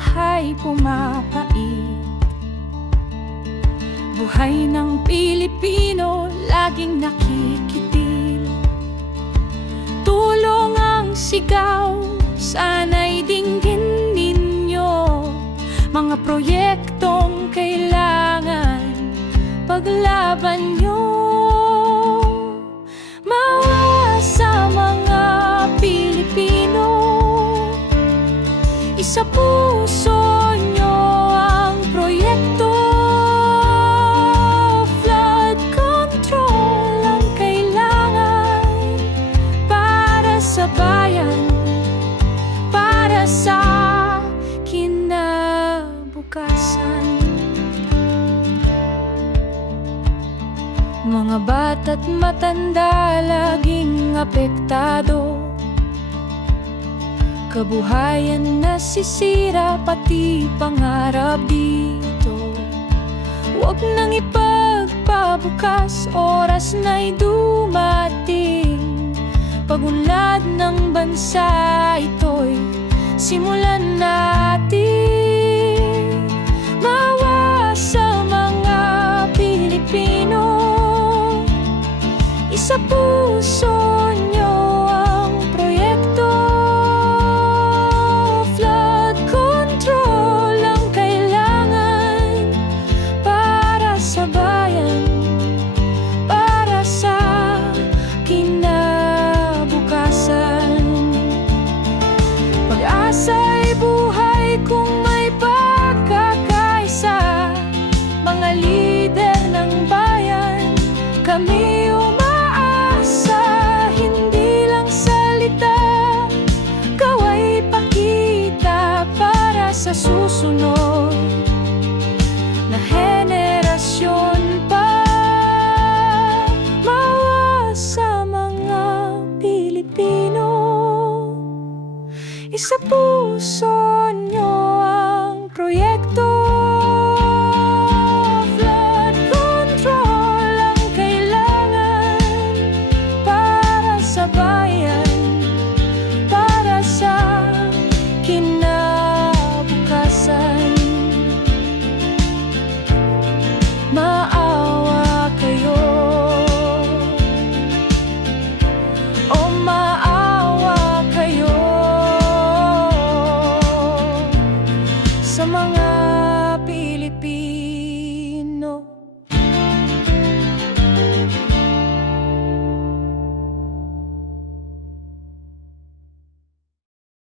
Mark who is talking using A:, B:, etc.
A: bahay pumapait. Buhay ng Pilipino laging nakikitil Tulong ang sigaw, sana'y dinggin ninyo. Mga proyektong kailangan paglaban Isa puso nyo ang proyekto. Flood control ang kailangan Para sa bayan Para sa kinabukasan. Mga bata't matanda laging apektado Kabuhayan nasisira pati pangarap dito. Huwag nang ipagpabukas, oras na'y dumating. Pagunlad ng bansa ito'y simulan natin. Mawa sa mga Pilipino. Isa puso sa susunod Na henerasyon pa. Mawa sa mga Pilipino. Isa puso Pilipi.